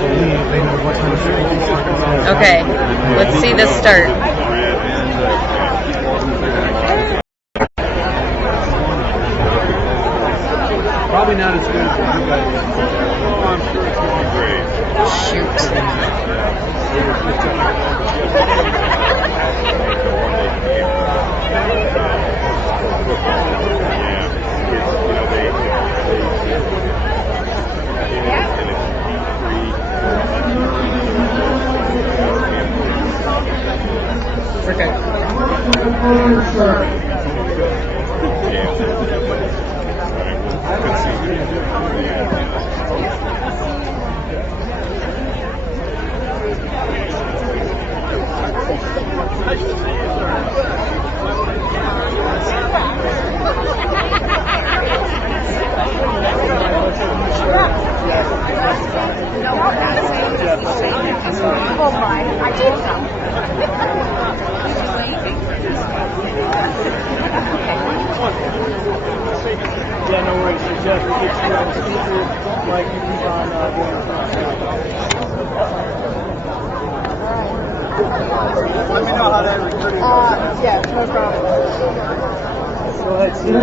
believe they know what time to start. Okay, let's see this start. Probably not as good as you guys. Oh, I'm sure it's going to be great. Shoot. Yeah, no worries. So Jeff, we get you on the speaker, like you keep on Let me know how that recruiting goes. Yeah, no problem. Go ahead, Steve.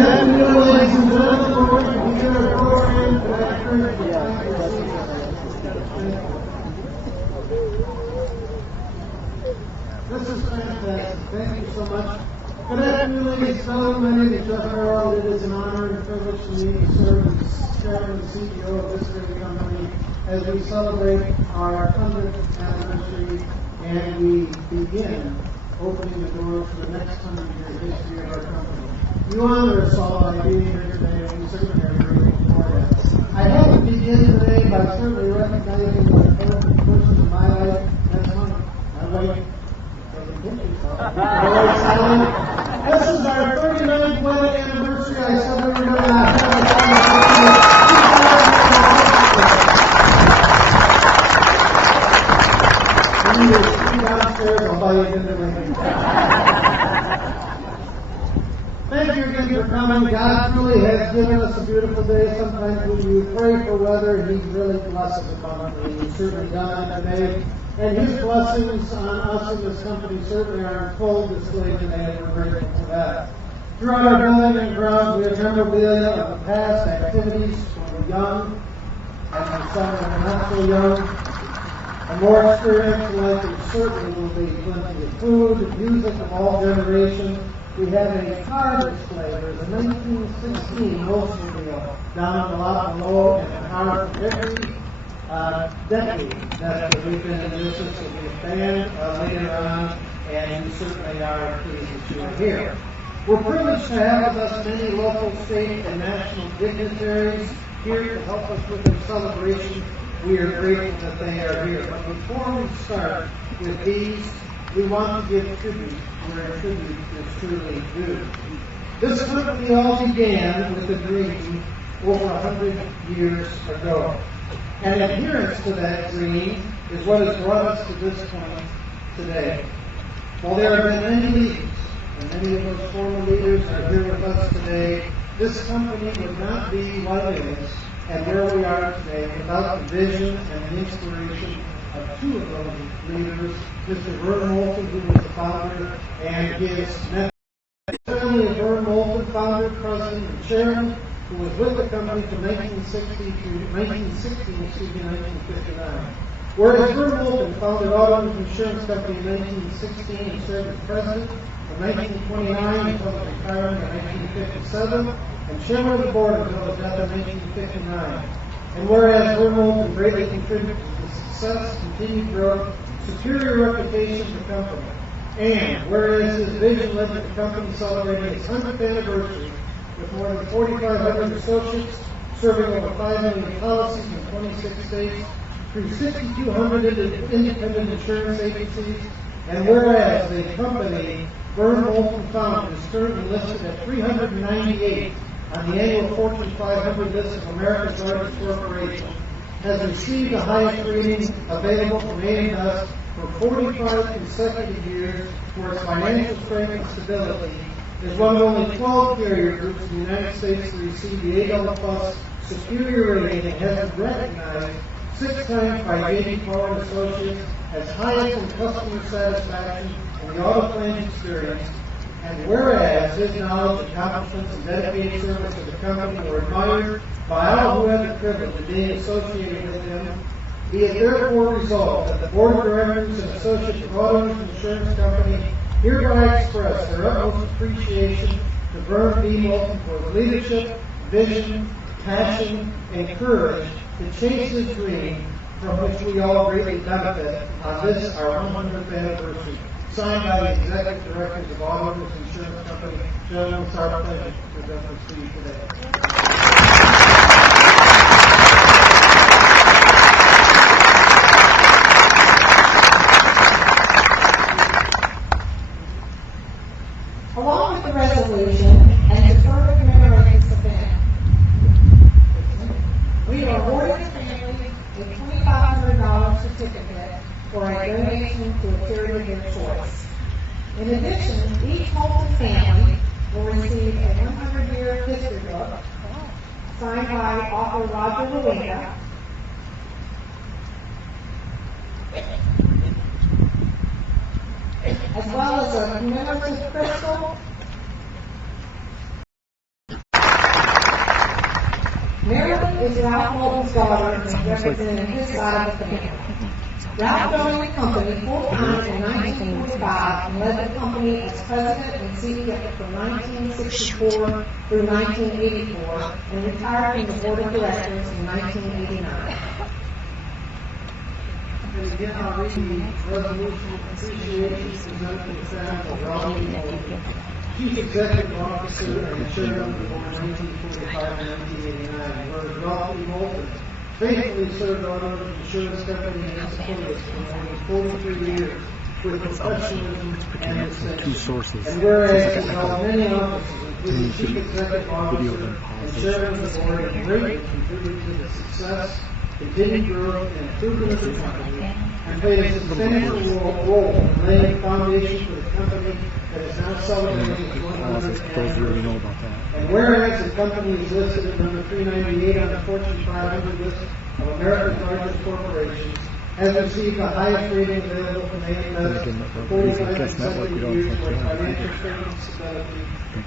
This is fantastic. Thank you so much. Good afternoon, ladies and gentlemen. My name is Jeff Harold. It is an honor and privilege to me to serve as chairman and CEO of this great company as we celebrate our 100th anniversary and we begin opening the doors for the next 100-year history of our company. You honor us all by being here today, and we certainly are grateful for that. I hope to begin today by certainly recognizing the important person in my life. That's my wife. This is our 39th wedding anniversary. I said we were going to have downstairs. I'll buy you dinner. Thank you again for coming. God really has given us a beautiful day. Sometimes when you pray for weather, He really blesses abundantly. He's certainly done that today. And His blessings on us in this company certainly are in full display today, and we're grateful for that. Throughout our building and grounds, we have memorabilia of the past activities for the young and for some that are not so young. A more experiential life, there certainly will be plenty of food and music of all generations. We have a car display. There's a 1916 Oldsmobile down in the lot below, and a car for every decade that we've been in business. We'll be a band later on, and we certainly are pleased that you are here. We're privileged to have with us many local, state, and national dignitaries here to help us with this celebration. We are grateful that they are here. But before we start with these, we want to give tribute where tribute is truly due. This company all began with a dream over 100 years ago. And adherence to that dream is what has brought us to this point today. While there have been many leaders, and many of those former leaders are here with us today, this company would not be what it is and where we are today without the vision and the inspiration of two of those leaders, Mr. Vern Moulton, who was the founder, and his mentor. The family of Vern Moulton, founder, president, and chairman, who was with the company from 1959. Whereas Vern Moulton founded Auto Insurance Company in 1916 and served as president from 1929 until his retirement in 1957, and chairman of the board until his death in 1959. And whereas Vern Moulton greatly contributed to the success, continued growth, superior reputation of the company, and whereas his vision led to the company celebrating its 100th anniversary with more than 4,500 associates, serving over 5 million policies in 26 states, through 6,200 independent insurance agencies, and whereas the company Vern Moulton founded is currently listed at 398 on the annual Fortune 500 list of America's largest corporations, has received the highest rating available from AM Best for 45 consecutive years for its financial strength and stability, is one of only 12 carrier groups in the United States to receive the A++ superior rating and has been recognized 6 times by J.D. Power and Associates as highest in customer satisfaction in the auto claims experience. And whereas his knowledge, accomplishments, and dedicated service to the company were admired by all who had the privilege of being associated with him, be it therefore resolved that the Board of Directors and Associates of Auto Insurance Company hereby express their utmost appreciation to Vern B. Moulton for his leadership, vision, passion, and courage to chase his dream, from which we all greatly benefit on this, our 100th anniversary. Signed by the Executive Directors of Auto Insurance Company. Gentlemen, it's our pleasure to present this to you today. Along with the resolution, and to further commemorate this event, we are awarding the family a $2,500 certificate for a donation to a charity of their choice. In addition, each Moulton family will receive a 100-year history book signed by author Roger Lewinga, as well as a commemorative crystal. Meredith is Ralph Moulton's daughter and representing his side of the family. Ralph joined the company full-time in 1945 and led the company as president and CEO from 1964 through 1984 and retired from the board of directors in 1989. And again, I'll read the resolution of appreciation presented to the family of Ralph B. Moulton, Chief Executive Officer and Chairman of the Board 1945 and 1989. Whereas Ralph B. Moulton faithfully served Auto Insurance Company and its affiliates for more than 43 years with professionalism and distinction. And whereas he held many offices, including Chief Executive Officer and Chairman of the Board, and greatly contributed to the success, continued growth, and improvement of the company, and played a substantial role in laying the foundation for the company that is now celebrating its 100th anniversary. And whereas the company is listed at number 398 on the Fortune 500 list of America's largest corporations, has received the highest rating available from AMS for 45 consecutive years for financial strength stability,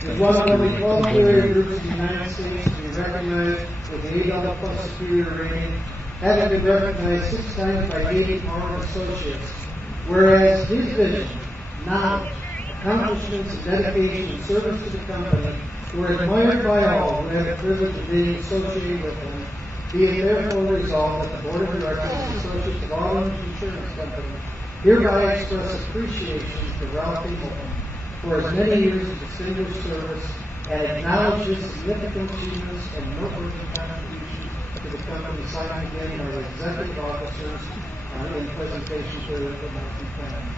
is one of only 12 carrier groups in the United States to be recognized with the A+ plus superior rating, having been recognized 6 times by J.D. Power and Associates. Whereas his vision, knowledge, accomplishments, and dedication and service to the company were admired by all who had the privilege of being associated with him, be it therefore resolved that the Board of Directors and Associates of Auto Insurance Company hereby express appreciation to Ralph B. Moulton for his many years of distinguished service and acknowledge his significant achievements and noteworthy contributions to the company, signed again by the executive officers in presentation to the Moulton family.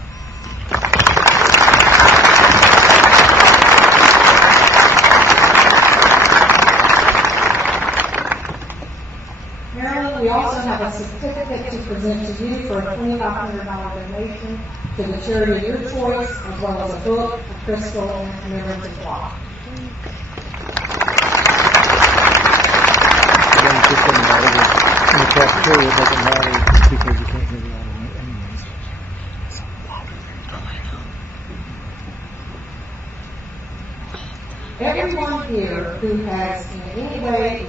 Marilyn, we also have a certificate to present to you for a $2,500 donation to the charity of your choice, as well as a book, a crystal, and a commemorative clock. In the cafeteria, it doesn't matter because you can't hear the audio anyways. Everyone here who has in any way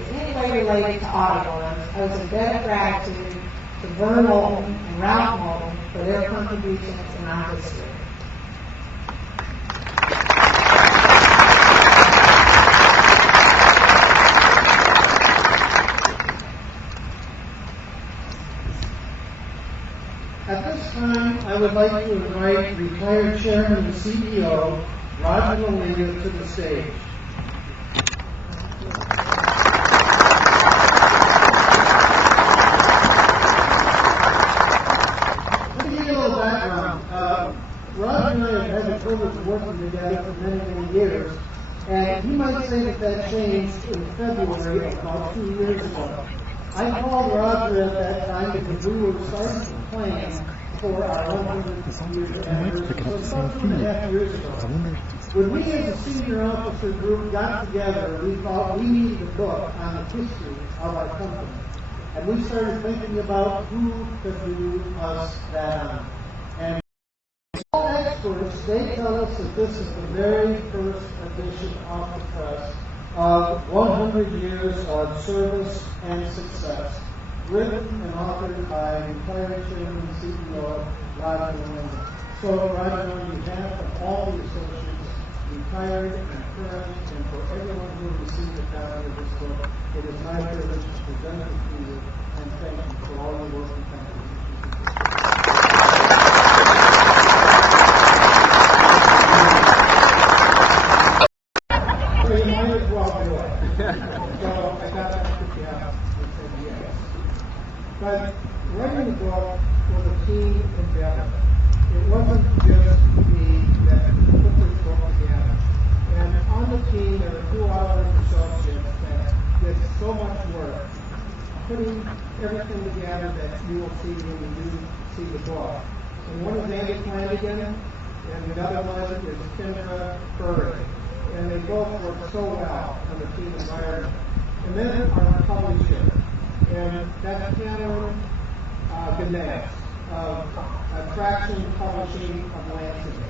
related to auto loans owes a debt of gratitude to Vern Moulton and Ralph Moulton for their contributions in our history. At this time, I would like to invite retired Chairman and CEO Roger Lewinga to the stage. Let me give you a little background. Roger and I have had the privilege of working together for many, many years, and you might say that changed in February of about 2 years ago. I called Roger at that time because we were starting to plan for our 100th year anniversary. So about 2.5 years ago, when we as a senior officer group got together, we thought we needed a book on the history of our company. And we started thinking about who could do us that honor. And all experts, they tell us that this is the very first edition of the press of 100 years of service and success, written and authored by retired chairman and CEO Roger Lincoln. So, Roger, on behalf of all the associates, retired and current, and for everyone who received a copy of this book, it is my privilege to present it to you and thank you for all your work and contributions. So you might as well do it. So I got that to you out and said yes. But writing the book was a team endeavor. It wasn't just me that put this book together. And on the team, there were 2 other associates that did so much work putting everything together that you will see when you do see the book. And one is Andy Flanagan, and the other one is Kendra Furry. And they both work so well on the team environment. And then our publisher, and that's Cameron Gannett of Attraction Publishing of Lansing.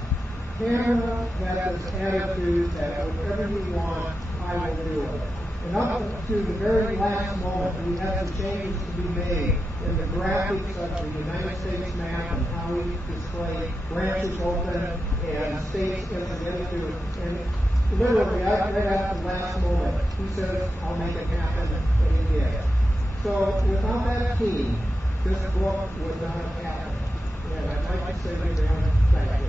Cameron had this attitude that whatever you want, I will do it. And up to the very last moment, we had some changes to be made in the graphics of the United States map and how we display branches open and states entered into. And literally, right after the last moment, he says, I'll make it happen, and he did. So without that team, this book would not have happened. And I'd like to say to them, thank you.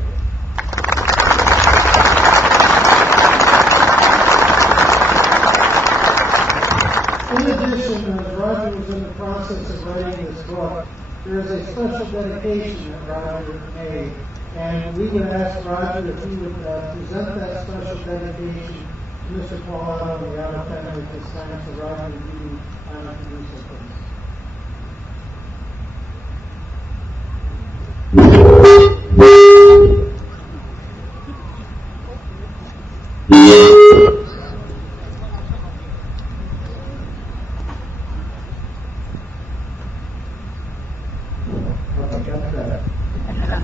In addition, as Roger was in the process of writing this book, there is a special dedication that Roger made. And we would ask Roger if he would present that special dedication to Mr. Paul Otto and the Otto family at this time. So Roger, would you honor to do so, please?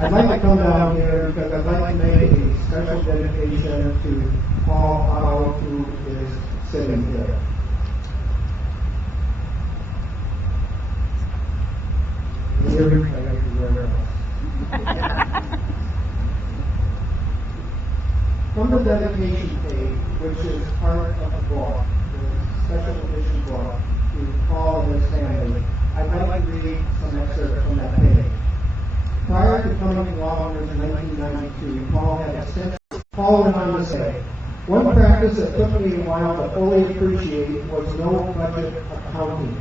I'd like to come down here because I'd like to make a special dedication to Paul Otto, who is sitting here. From the dedication page, which is part of the book, the special edition book, to Paul and his family, I'd like to read some excerpts from that page. Prior to coming to Lawmakers in 1992, Paul went on to say, one practice that took me a while to fully appreciate was no budget accounting.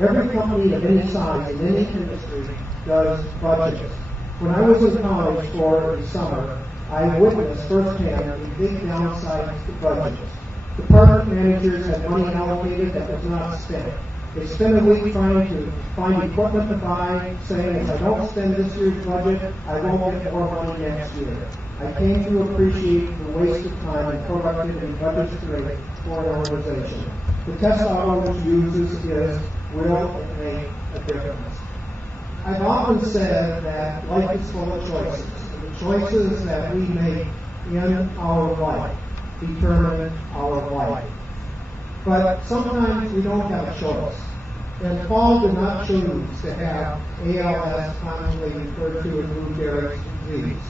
Every company of any size in any industry does budgets. When I was in college for the summer, I witnessed firsthand a big downside to budgets. Department managers had money allocated that was not spent. They spend a week trying to find equipment to buy, saying, if I don't spend this year's budget, I won't get more money next year. I came to appreciate the waste of time and productivity budgets create for an organization. The test Otto uses is, will it make a difference? I've often said that life is full of choices. The choices that we make in our life determine our life. But sometimes we don't have a choice. And Paul did not choose to have ALS, commonly referred to as Lou Gehrig's disease.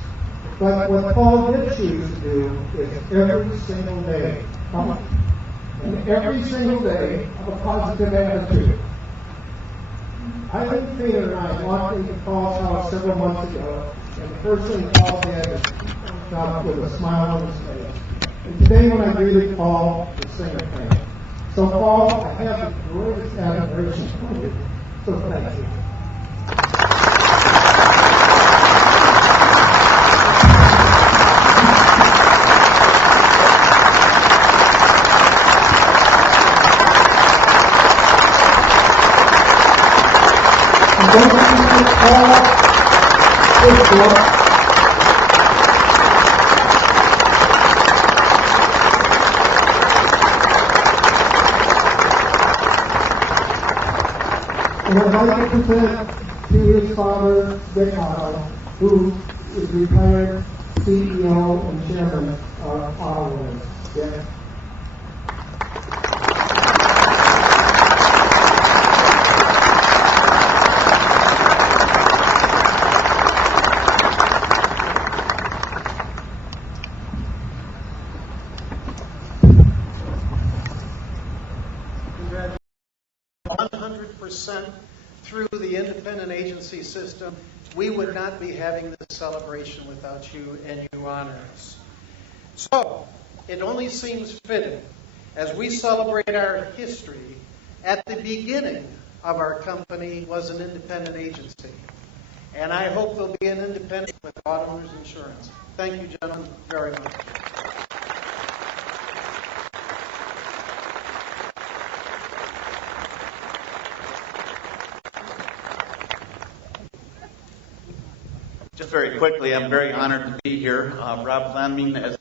But what Paul did choose to do is every single day, and every single day, have a positive attitude. I think Peter and I walked into Paul's house several months ago, and the first thing Paul did was stop with a smile on his face. And today when I greeted Paul, the same thing. So Paul, I have the greatest admiration for you. So thank you. I'm going to call this book. present to his father, Dick Otto, who is retired CEO and chairman of Auto Owners. Dick. Through the independent agency system, we would not be having this celebration without you, and you honor us. So, it only seems fitting, as we celebrate our history, at the beginning of our company was an independent agency. And I hope there'll be an independent with Auto Owners Insurance. Thank you, gentlemen, very much. Just very quickly, I'm very honored to be here. Rob Fleming, as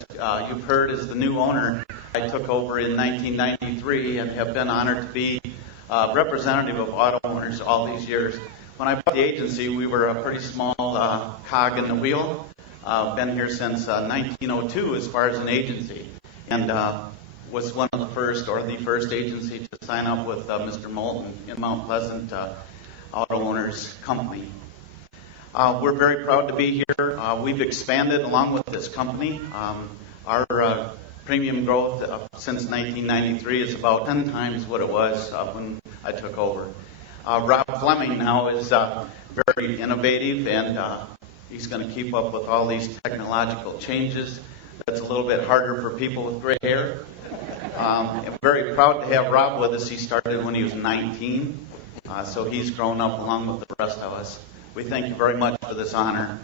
you've heard, is the new owner. I took over in 1993 and have been honored to be representative of Auto Owners all these years. When I bought the agency, we were a pretty small cog in the wheel. Been here since 1902 as far as an agency, and was one of the first, or the first agency to sign up with Mr. Moulton in Mount Pleasant Auto Owners Company. We're very proud to be here. We've expanded along with this company. Our premium growth since 1993 is about 10 times what it was when I took over. Rob Fleming now is very innovative, and he's going to keep up with all these technological changes. That's a little bit harder for people with gray hair. I'm very proud to have Rob with us. He started when he was 19, so he's grown up along with the rest of us. We thank you very much for this honor.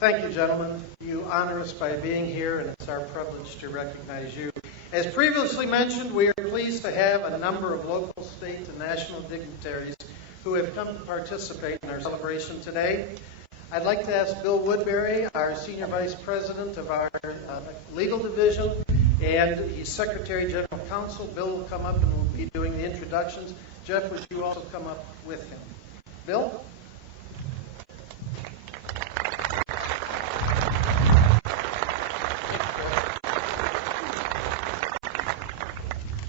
Thank you, gentlemen. You honor us by being here, and it's our privilege to recognize you. As previously mentioned, we are pleased to have a number of local, state, and national dignitaries who have come to participate in our celebration today. I'd like to ask Bill Woodbury, our Senior Vice President of our Legal Division, and he's Secretary General Counsel. Bill will come up and will be doing the introductions. Jeff, would you also come up with him? Bill?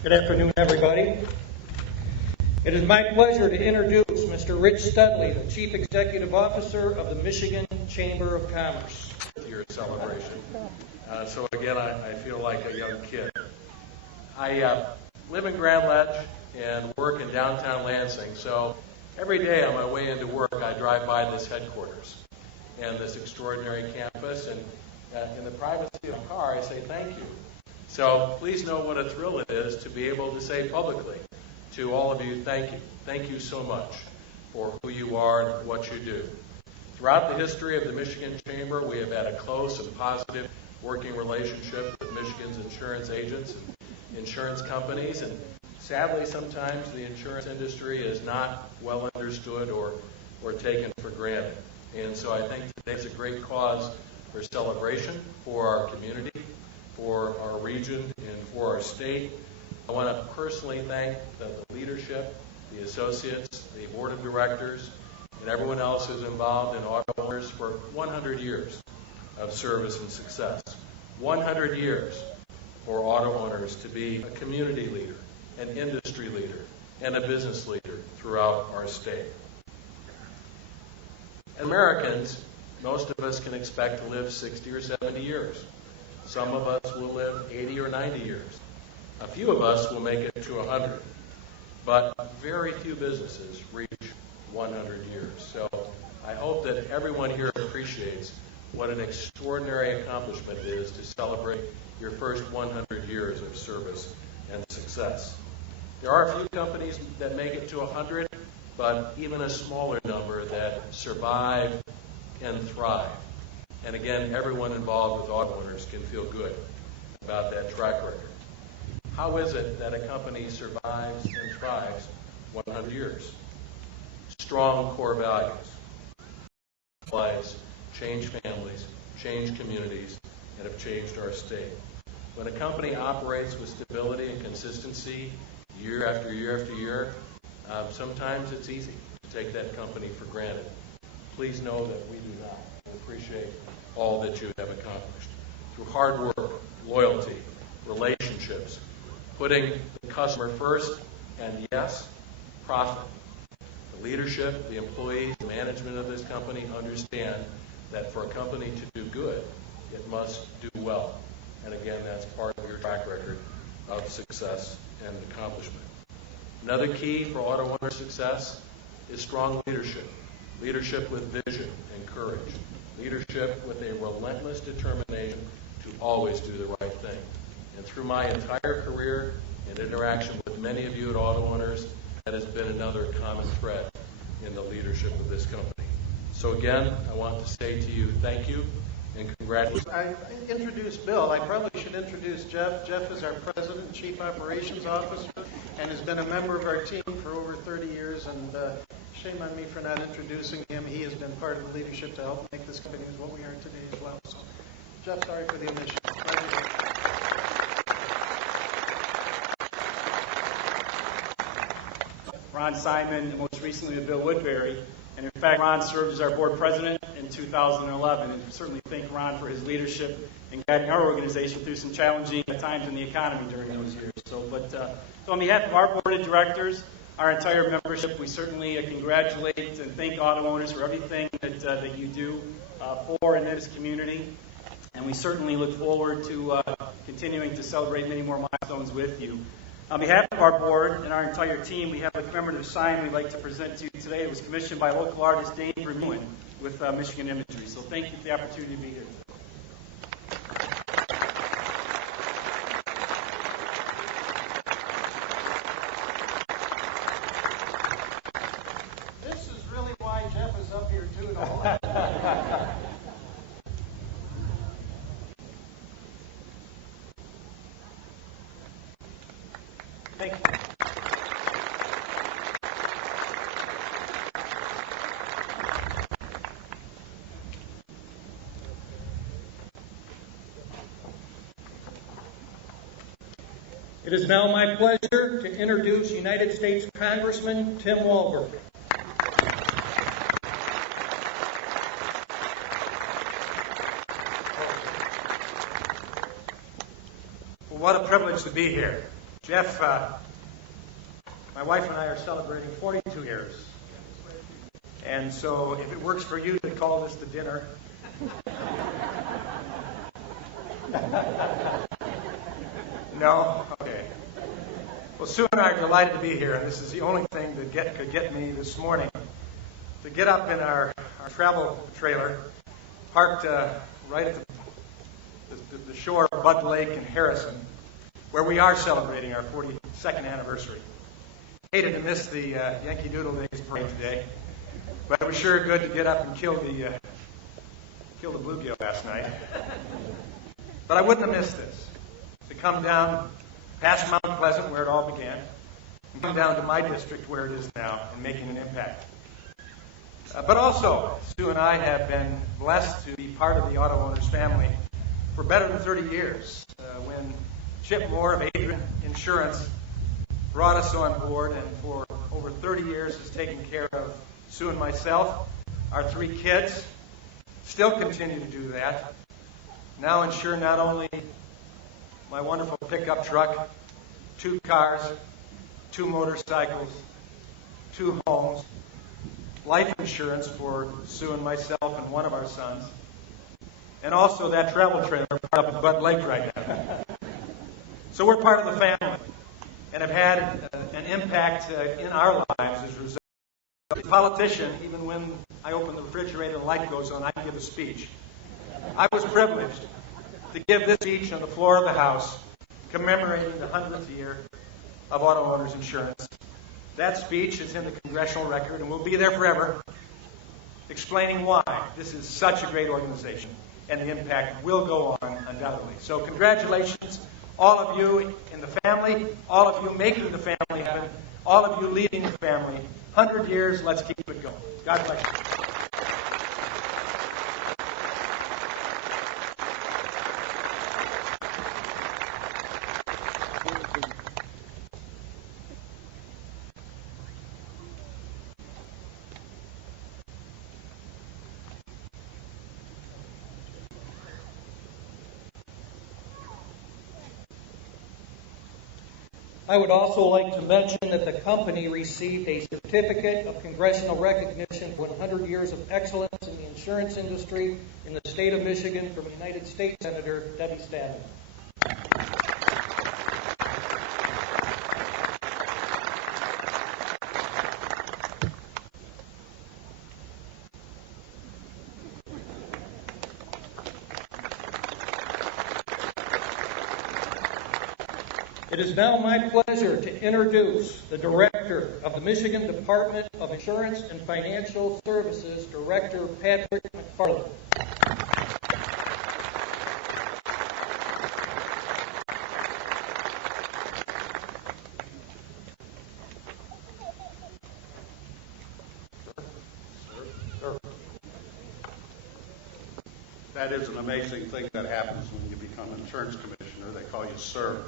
Good afternoon, everybody. It is my pleasure to introduce Mr. Rich Studley, the Chief Executive Officer of the Michigan Chamber of Commerce. Your celebration. So again, I feel like a young kid. I live in Grand Ledge and work in downtown Lansing. So every day on my way into work, I drive by this headquarters and this extraordinary campus. And in the privacy of my car, I say thank you. So please know what a thrill it is to be able to say publicly to all of you, thank you. Thank you so much for who you are and what you do. Throughout the history of the Michigan Chamber, we have had a close and positive working relationship with Michigan's insurance agents and insurance companies. And sadly, sometimes the insurance industry is not well understood or taken for granted. And so I think today's a great cause for celebration for our community, for our region, and for our state. I want to personally thank the leadership, the associates, the board of directors, and everyone else who's involved in Auto Owners for 100 years of service and success. 100 years for Auto Owners to be a community leader, an industry leader, and a business leader throughout our state. As Americans, most of us can expect to live 60 or 70 years. Some of us will live 80 or 90 years. A few of us will make it to 100. But very few businesses reach 100 years. So I hope that everyone here appreciates what an extraordinary accomplishment it is to celebrate your first 100 years of service and success. There are a few companies that make it to 100, but even a smaller number that survive and thrive. And again, everyone involved with Auto Owners can feel good about that track record. How is it that a company survives and thrives 100 years? Strong core values. Lives, change families, change communities, and have changed our state. When a company operates with stability and consistency year after year after year, sometimes it's easy to take that company for granted. Please know that we do not. We appreciate all that you have accomplished. Through hard work, loyalty, relationships, putting the customer first, and yes, profit. The leadership, the employees, the management of this company understand that for a company to do good, it must do well. And again, that's part of your track record of success and accomplishment. Another key for auto owner success is strong leadership. Leadership with vision and courage. Leadership with a relentless determination to always do the right thing. And through my entire career and interaction with many of you at Auto Owners, that has been another common thread in the leadership of this company. So again, I want to say to you, thank you and congratulations. I introduced Bill. I probably should introduce Jeff. Jeff is our President and Chief Operations Officer and has been a member of our team for over 30 years. And shame on me for not introducing him. He has been part of the leadership to help make this company what we are today as well. So, Jeff, sorry for the omission. Ron Simon, and most recently with Bill Woodbury. And in fact, Ron served as our board president in 2011, and certainly thank Ron for his leadership in guiding our organization through some challenging times in the economy during those years. So on behalf of our board of directors, our entire membership, we certainly congratulate and thank Auto Owners for everything that you do for and in this community. And we certainly look forward to continuing to celebrate many more milestones with you. On behalf of our board and our entire team, we have a commemorative sign we'd like to present to you today. It was commissioned by local artist Dane Vermeulen with Michigan Imagery. So thank you for the opportunity to be here. This is really why Jeff is up here too. Thank you. It is now my pleasure to introduce United States Congressman Tim Walberg. Well, what a privilege to be here. Jeff, my wife and I are celebrating 42 years. And so if it works for you to call this the dinner. No? Okay. Well, Sue and I are delighted to be here, and this is the only thing that could get me this morning to get up in our travel trailer, parked right at the shore of Bud Lake in Harrison, where we are celebrating our 42nd anniversary. Hated to miss the Yankee Doodle Days parade today, but it was sure good to get up and kill the bluegill last night. But I wouldn't have missed this. To come down past Mount Pleasant, where it all began, and come down to my district, where it is now, and making an impact. But also, Sue and I have been blessed to be part of the Auto Owners family for better than 30 years. When Chip Moore of Adrian Insurance brought us on board, and for over 30 years has taken care of Sue and myself, our 3 kids, still continue to do that. Now insure not only my wonderful pickup truck, 2 cars, 2 motorcycles, 2 homes, life insurance for Sue and myself and one of our sons, and also that travel trailer up at Bud Lake right now. So we're part of the family and have had an impact in our lives as a result. As a politician, even when I open the refrigerator and the light goes on, I give a speech. I was privileged to give this speech on the floor of the House commemorating the 100th year of Auto Owners Insurance. That speech is in the congressional record and will be there forever, explaining why this is such a great organization and the impact will go on undoubtedly. So congratulations all of you in the family, all of you making the family happen, all of you leading the family. 100 years, let's keep it going. God bless you. I would also like to mention that the company received a certificate of congressional recognition for 100 years of excellence in the insurance industry in the state of Michigan from United States Senator Debbie Stadman. It is now my pleasure to introduce the Director of the Michigan Department of Insurance and Financial Services, Director Patrick McFarland. That is an amazing thing that happens when you become insurance commissioner. They call you sir.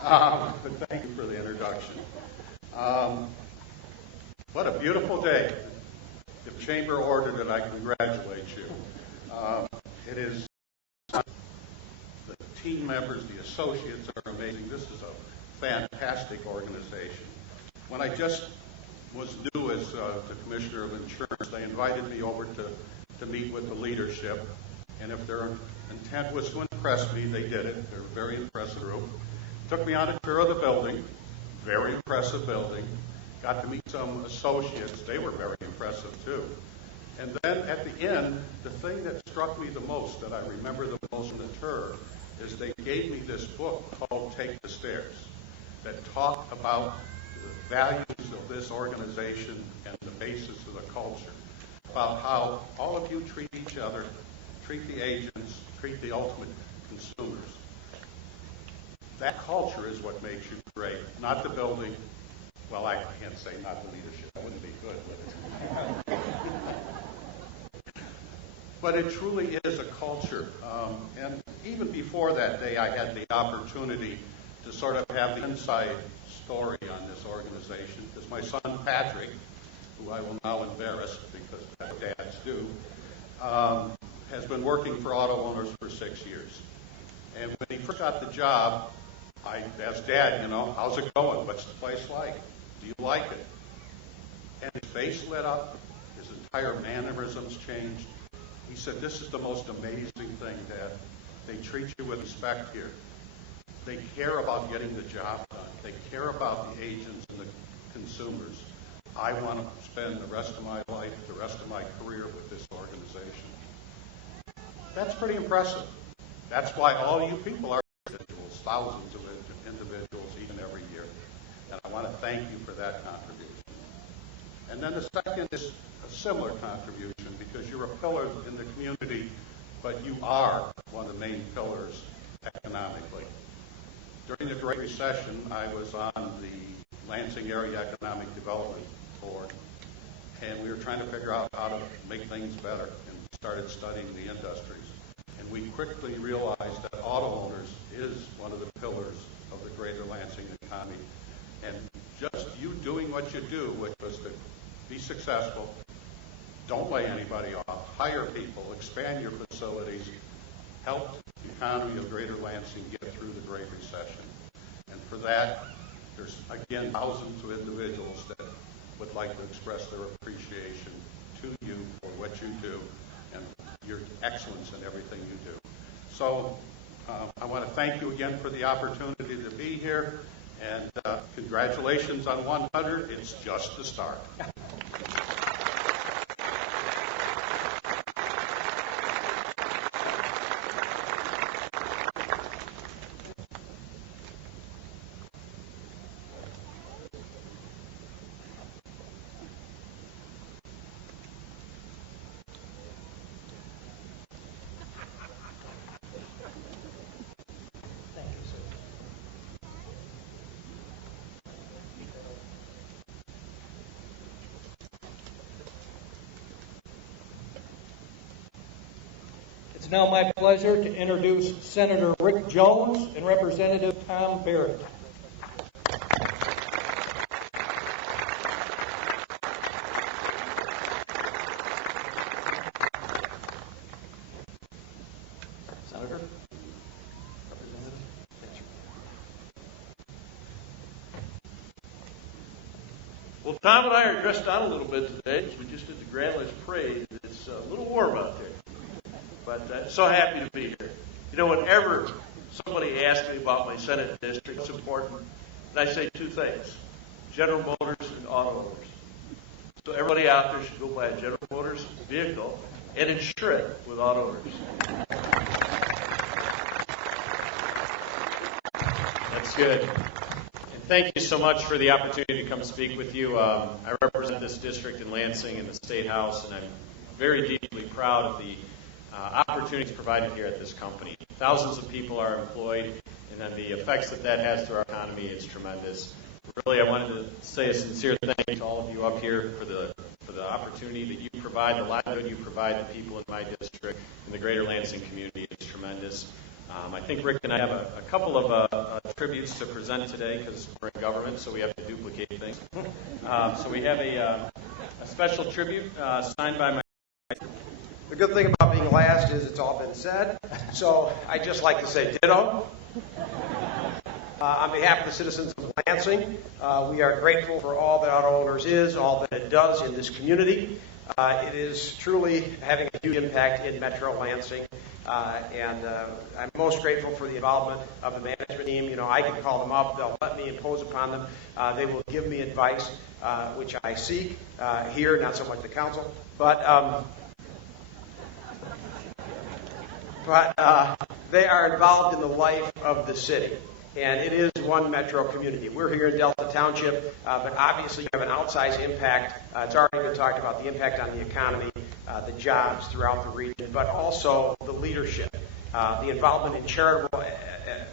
But thank you for the introduction. What a beautiful day. If Chamber ordered it, I congratulate you. It is the team members, the associates are amazing. This is a fantastic organization. When I just was new as the Commissioner of Insurance, they invited me over to meet with the leadership, and if their intent was to impress me, they did it. They're a very impressive group. Took me on a tour of the building, very impressive building. Got to meet some associates. They were very impressive too. And then at the end, the thing that struck me the most, that I remember the most from the tour, is they gave me this book called Take the Stairs that talked about the values of this organization and the basis of the culture, about how all of you treat each other, treat the agents, treat the ultimate consumers. That culture is what makes you great, not the building. Well, I can't say not the leadership. That wouldn't be good, would it? But it truly is a culture. And even before that day, I had the opportunity to sort of have the inside story on this organization, because my son Patrick, who I will now embarrass because that's what dads do, has been working for auto owners for 6 years. And when he first got the job, I asked Dad, how's it going? What's the place like? Do you like it? And his face lit up. His entire mannerisms changed. He said, this is the most amazing thing, Dad. They treat you with respect here. They care about getting the job done. They care about the agents and the consumers. I want to spend the rest of my life, the rest of my career with this organization. That's pretty impressive. That's why all you people are individuals, thousands of individuals each and every year. And I want to thank you for that contribution. And then the second is a similar contribution, because you're a pillar in the community, but you are one of the main pillars economically. During the Great Recession, I was on the Lansing Area Economic Development Board, and we were trying to figure out how to make things better, and started studying the industries. And we quickly realized that auto owners is one of the pillars of the greater Lansing economy. And just you doing what you do, which was to be successful, don't lay anybody off, hire people, expand your facilities, helped the economy of greater Lansing get through the Great Recession. And for that, there's, again, thousands of individuals that would like to express their appreciation to you for what you do and your excellence in everything you do. So I want to thank you again for the opportunity to be here, and congratulations on 100. It's just the start. It's now my pleasure to introduce Senator Rick Jones and Representative Tom Barrett. Senator? Well, Tom and I are dressed down a little bit today because we just did the Grand Ledge Parade. It's a little warm out there, but so happy to be here. You know, whenever somebody asks me about my Senate district, what's important, and I say two things: General Motors and auto owners. So everybody out there should go buy a General Motors vehicle and insure it with auto owners. That's good. Thank you so much for the opportunity to come speak with you. I represent this district in Lansing in the State House, and I'm very deeply proud of the opportunities provided here at this company. Thousands of people are employed, and then the effects that has to our economy is tremendous. Really, I wanted to say a sincere thank you to all of you up here for the opportunity that you provide, the livelihood you provide the people in my district and the greater Lansing community is tremendous. I think Rick and I have a couple of tributes to present today because we're in government, so we have to duplicate things. So we have a special tribute signed by my... The good thing about being last is it's all been said, so I'd just like to say ditto. On behalf of the citizens of Lansing, we are grateful for all that Auto Owners is, all that it does in this community. It is truly having a huge impact in Metro Lansing, and I'm most grateful for the involvement of the management team. You know, I can call them up, they'll let me impose upon them, they will give me advice, which I seek here, not so much the council, but they are involved in the life of the city. And it is one metro community. We're here in Delta Township, but obviously you have an outsized impact. It's already been talked about, the impact on the economy, the jobs throughout the region, but also the leadership, the involvement in charitable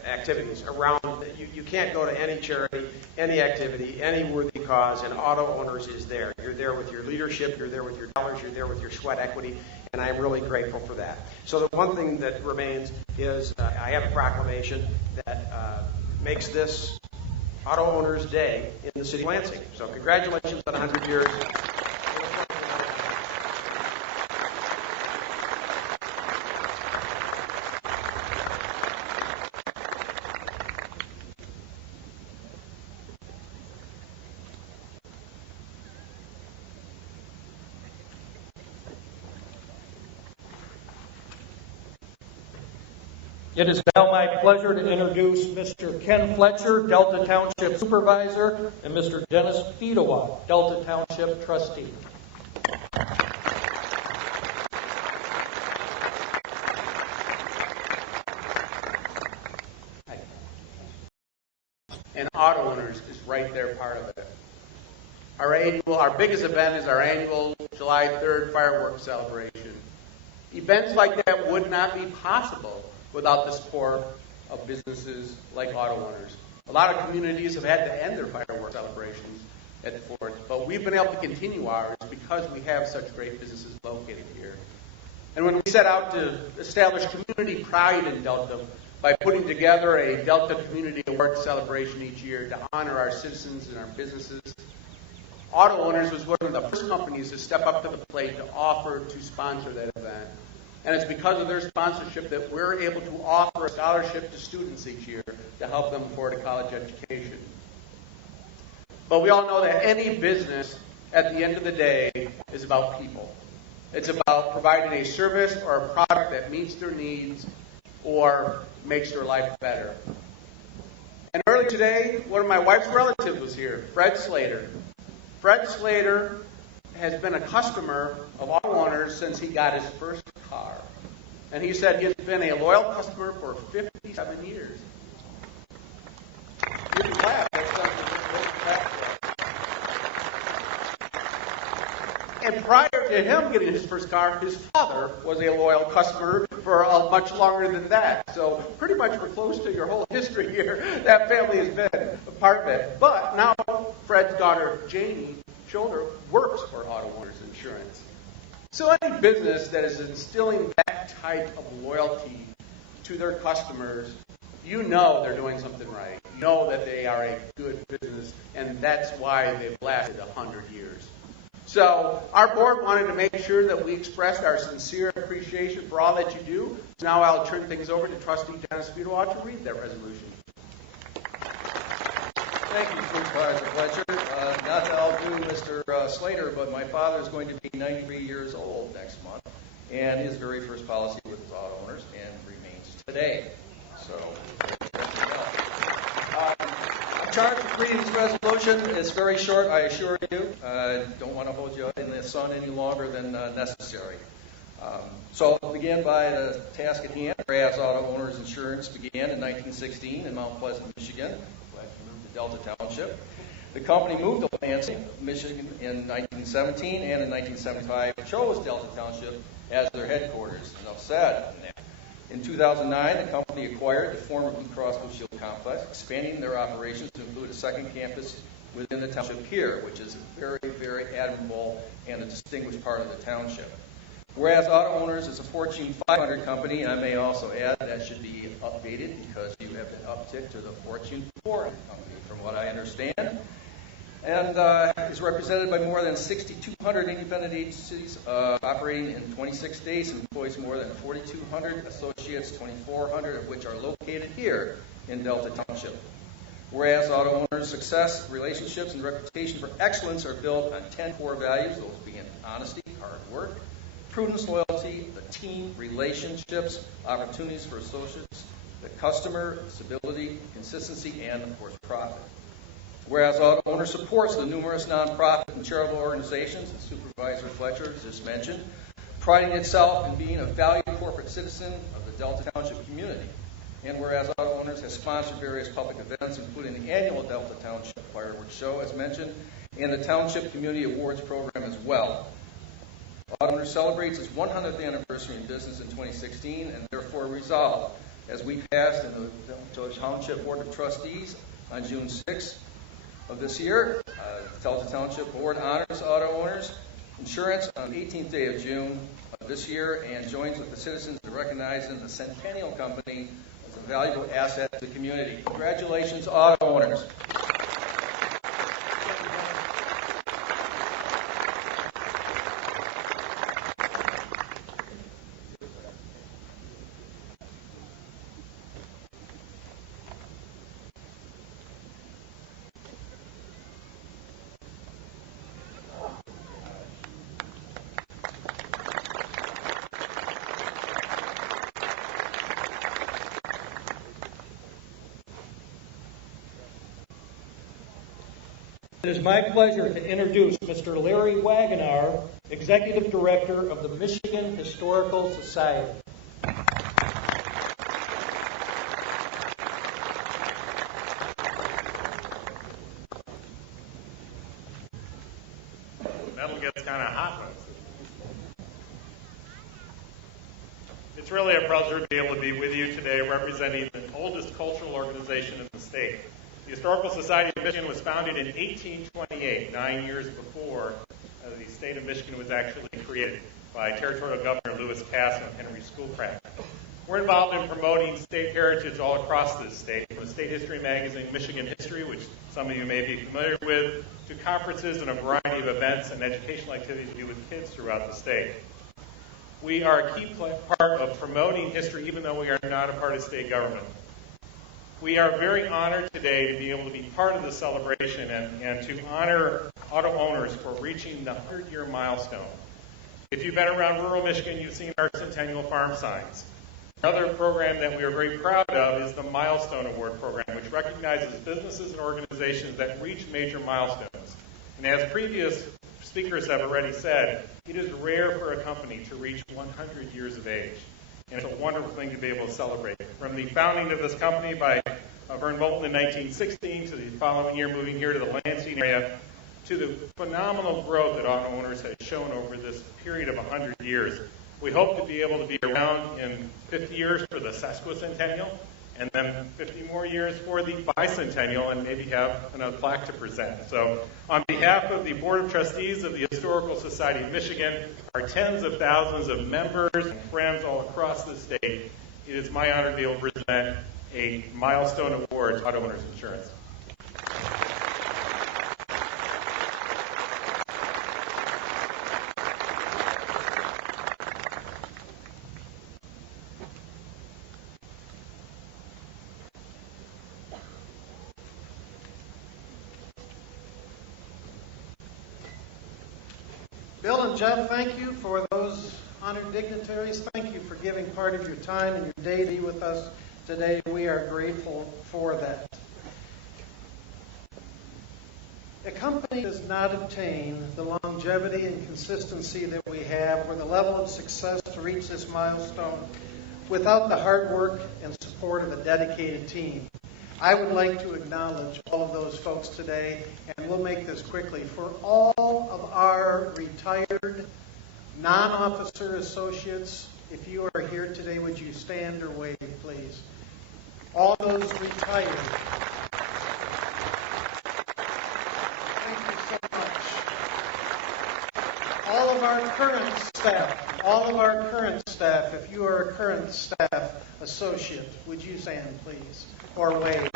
activities around. You can't go to any charity, any activity, any worthy cause, and Auto Owners is there. You're there with your leadership, you're there with your dollars, you're there with your sweat equity, and I am really grateful for that. So the one thing that remains is I have a proclamation that makes this Auto Owners Day in the city of Lansing. So congratulations on 100 years. It is now my pleasure to introduce Mr. Ken Fletcher, Delta Township Supervisor, and Mr. Dennis Fedewa, Delta Township Trustee. And Auto Owners is right there, part of it. Our biggest event is our annual July 3rd fireworks celebration. Events like that would not be possible without the support of businesses like Auto Owners. A lot of communities have had to end their fireworks celebrations at the 4th, but we've been able to continue ours because we have such great businesses located here. And when we set out to establish community pride in Delta by putting together a Delta Community Award celebration each year to honor our citizens and our businesses, Auto Owners was one of the first companies to step up to the plate to offer to sponsor that event. And it's because of their sponsorship that we're able to offer a scholarship to students each year to help them afford a college education. But we all know that any business, at the end of the day, is about people. It's about providing a service or a product that meets their needs or makes their life better. And earlier today, one of my wife's relatives was here, Fred Slater. Fred Slater has been a customer of Auto Owners since he got his first car. And he said he has been a loyal customer for 57 years. You can clap. And prior to him getting his first car, his father was a loyal customer for much longer than that. So pretty much we're close to your whole history here. That family has been a part of it. But now Fred's daughter, Jamie Shoulder, works for Auto Owners Insurance. So any business that is instilling that type of loyalty to their customers, you know they're doing something right. You know that they are a good business, and that's why they've lasted 100 years. So our board wanted to make sure that we expressed our sincere appreciation for all that you do. So now I'll turn things over to Trustee Dennis Speedwell to read that resolution. Thank you, Supervisor Fletcher. Not to outdo Mr. Slater, but my father is going to be 93 years old next month, and his very first policy with his auto owners, and remains today. So, I'm charged with reading this resolution. It's very short, I assure you. Don't want to hold you in the sun any longer than necessary. So I'll begin by the task at hand. Whereas auto owners insurance began in 1916 in Mount Pleasant, Michigan, to Delta Township. The company moved to Lansing, Michigan in 1917, and in 1975 chose Delta Township as their headquarters. Enough said on that. In 2009, the company acquired the former Blue Cross Blue Shield complex, expanding their operations to include a second campus within the township here, which is very, very admirable and a distinguished part of the township. Whereas Auto Owners is a Fortune 500 company, and I may also add that should be updated because you have been upticked to the Fortune 400 company, from what I understand, and is represented by more than 6,200 independent agencies operating in 26 states and employs more than 4,200 associates, 2,400 of which are located here in Delta Township. Whereas Auto Owners' success, relationships, and reputation for excellence are built on 10 core values, those being honesty, hard work, prudence, loyalty, the team, relationships, opportunities for associates, the customer, stability, consistency, and, of course, profit. Whereas Auto Owners supports the numerous nonprofit and charitable organizations, as Supervisor Fletcher just mentioned, priding itself in being a valued corporate citizen of the Delta Township community. And whereas Auto Owners has sponsored various public events, including the annual Delta Township Fireworks Show, as mentioned, and the Township Community Awards program as well. Auto Owners celebrates its 100th anniversary in business in 2016, and therefore resolved, as we passed in the Township Board of Trustees on June 6th of this year, the Delta Township Board honors Auto Owners insurance on the 18th day of June of this year and joins with the citizens in recognizing the Centennial Company as a valuable asset to the community. Congratulations, Auto Owners. It is my pleasure to introduce Mr. Larry Wagonar, Executive Director of the Michigan Historical Society. Metal gets kind of hot. It's really a pleasure to be able to be with you today representing the oldest cultural organization in the state. The Historical Society of Michigan was founded in 1828, 9 years before the state of Michigan was actually created by Territorial Governor Lewis Cass and Henry Schoolcraft. We're involved in promoting state heritage all across this state, from the state history magazine Michigan History, which some of you may be familiar with, to conferences and a variety of events and educational activities we do with kids throughout the state. We are a key part of promoting history, even though we are not a part of state government. We are very honored today to be able to be part of the celebration and to honor auto owners for reaching the 100-year milestone. If you've been around rural Michigan, you've seen our Centennial Farm signs. Another program that we are very proud of is the Milestone Award Program, which recognizes businesses and organizations that reach major milestones. And as previous speakers have already said, it is rare for a company to reach 100 years of age. And it's a wonderful thing to be able to celebrate. From the founding of this company by Vern Bolton in 1916 to the following year moving here to the Lansing area, to the phenomenal growth that Auto Owners has shown over this period of 100 years. We hope to be able to be around in 50 years for the sesquicentennial, and then 50 more years for the bicentennial, and maybe have another plaque to present. So on behalf of the Board of Trustees of the Historical Society of Michigan, our tens of thousands of members and friends all across the state, it is my honor to be able to present a milestone award to Auto Owners Insurance. Bill and Jeff, thank you for those honored dignitaries. Thank you for giving part of your time and your day to be with us today. We are grateful for that. A company does not obtain the longevity and consistency that we have or the level of success to reach this milestone without the hard work and support of a dedicated team. I would like to acknowledge all of those folks today, and we'll make this quickly. For all of our retired non-officer associates, if you are here today, would you stand or wave, please? All those retired. Thank you so much. All of our current staff, if you are a current staff associate, would you stand, please, or wave?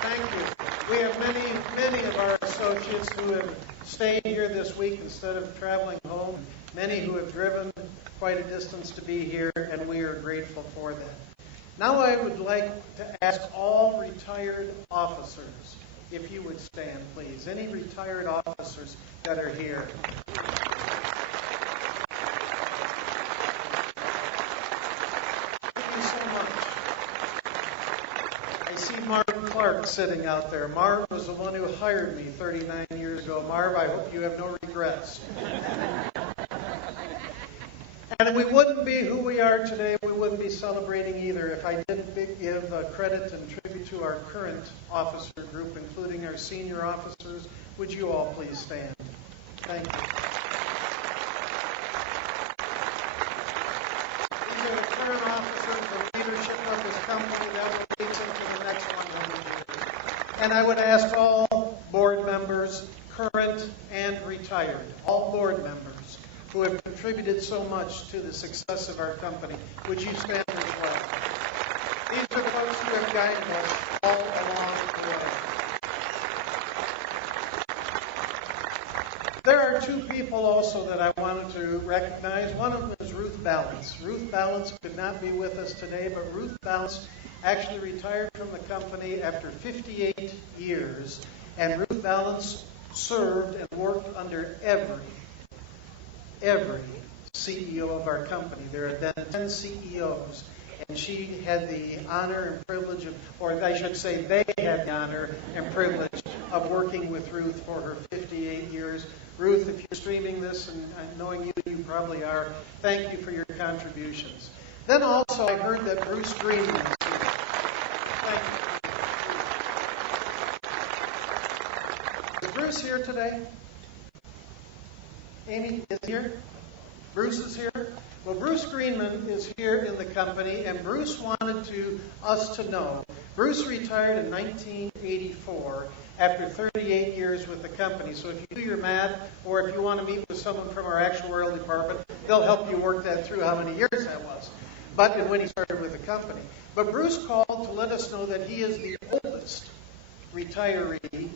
Thank you. We have many of our associates who have stayed here this week instead of traveling home, many who have driven quite a distance to be here, and we are grateful for that. Now I would like to ask all retired officers, if you would stand, please. Any retired officers that are here. Thank you so much. I see Marv Clark sitting out there. Marv was the one who hired me 39 years ago. Marv, I hope you have no regrets. And we wouldn't be who we are today, we wouldn't be celebrating either if I didn't give credit and tribute to our current officer group, including our senior officers. Would you all please stand? Thank you. These are the current officers, the leadership of this company that will lead us into the next 100 years. And I would ask all board members, current and retired, all board members, who have contributed so much to the success of our company. Would you stand as well? These are folks who have guided us all along the way. There are two people also that I wanted to recognize. One of them is Ruth Balance. Ruth Balance could not be with us today, but Ruth Balance actually retired from the company after 58 years, and Ruth Balance served and worked under every CEO of our company. There have been 10 CEOs, and she had the honor and privilege of, or I should say they had the honor and privilege of working with Ruth for her 58 years. Ruth, if you're streaming this, and knowing you probably are, thank you for your contributions. Then also I heard that Bruce Greenman is here. Thank you. Is Bruce here today? Amy is here. Bruce is here. Well, Bruce Greenman is here in the company, and Bruce wanted us to know. Bruce retired in 1984 after 38 years with the company. So if you do your math, or if you want to meet with someone from our actuarial department, they'll help you work that through how many years that was. But when he started with the company. But Bruce called to let us know that he is the oldest retiree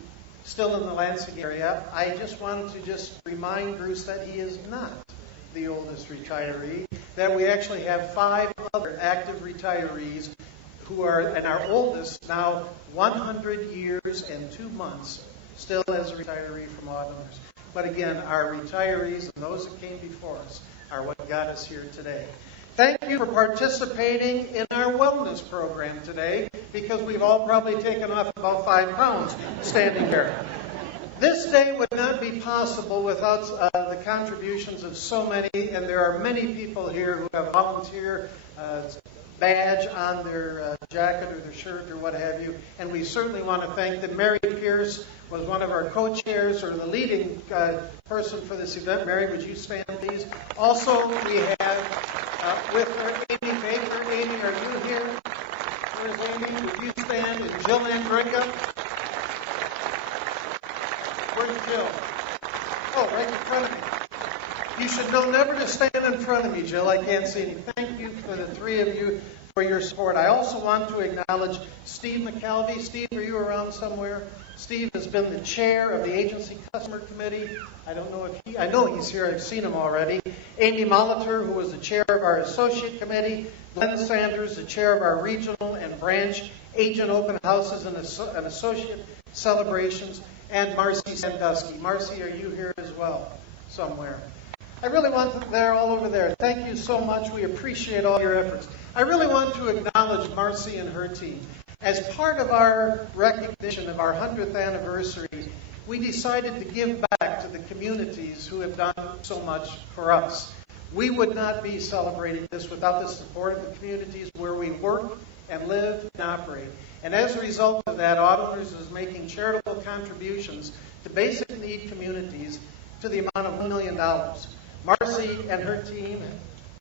still in the Lansing area. I just wanted to remind Bruce that he is not the oldest retiree, that we actually have 5 other active retirees who are, and our oldest now 100 years and 2 months still as a retiree from Auto Owners. But again, our retirees and those that came before us are what got us here today. Thank you for participating in our wellness program today, because we've all probably taken off about 5 pounds standing here. This day would not be possible without the contributions of so many, and there are many people here who have volunteer badge on their jacket or their shirt or what have you, and we certainly want to thank them. Mary Pierce was one of our co-chairs, or the leading person for this event. Mary, would you stand, please? Also, we have with her, Amy Baker. Amy, are you here? Where's Amy? Would you stand? And Jill Andringa? Where's Jill? Oh, right in front of me. You should know never to stand in front of me, Jill. I can't see you. Thank you for the three of you for your support. I also want to acknowledge Steve McKelvey. Steve, are you around somewhere? Steve has been the chair of the Agency Customer Committee. I don't know if I know he's here. I've seen him already. Amy Molitor, who was the chair of our Associate Committee. Glenn Sanders, the chair of our Regional and Branch Agent Open Houses and Associate Celebrations. And Marcy Sandusky. Marcy, are you here as well somewhere? I really want to, they're all over there. Thank you so much. We appreciate all your efforts. I really want to acknowledge Marcy and her team. As part of our recognition of our 100th anniversary, we decided to give back to the communities who have done so much for us. We would not be celebrating this without the support of the communities where we work and live and operate. And as a result of that, Autoowners is making charitable contributions to basic need communities to the amount of $1 million. Marcy and her team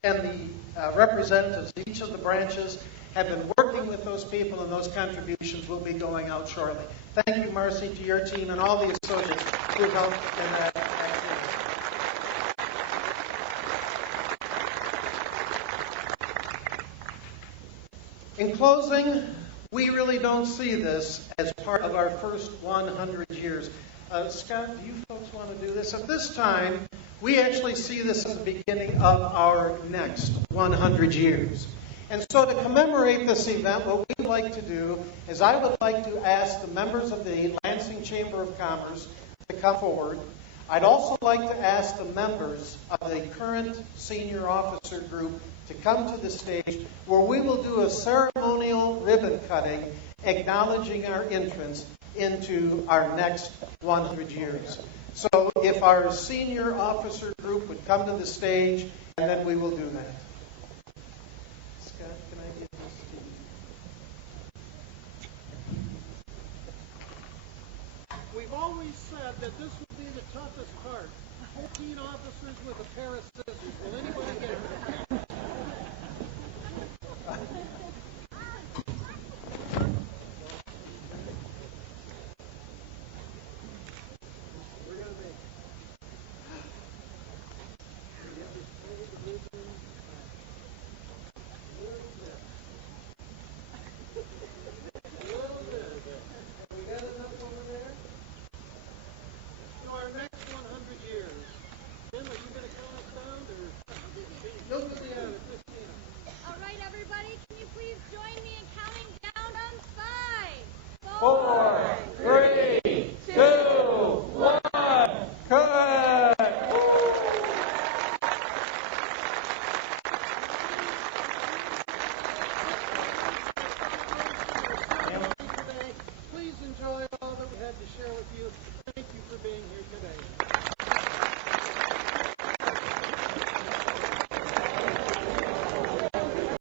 and the representatives of each of the branches have been working with those people, and those contributions will be going out shortly. Thank you, Marcy, to your team and all the associates who have helped in that activity. In closing, we really don't see this as part of our first 100 years. Scott, do you folks want to do this? At this time, we actually see this as the beginning of our next 100 years. And so to commemorate this event, what we'd like to do is I would like to ask the members of the Lansing Chamber of Commerce to come forward. I'd also like to ask the members of the current senior officer group to come to the stage where we will do a ceremonial ribbon cutting acknowledging our entrance into our next 100 years. So if our senior officer group would come to the stage, and then we will do that. Scott, can I give this to you? We've always said that this would be the toughest part. 14 officers with a pair of scissors. Will anybody get it?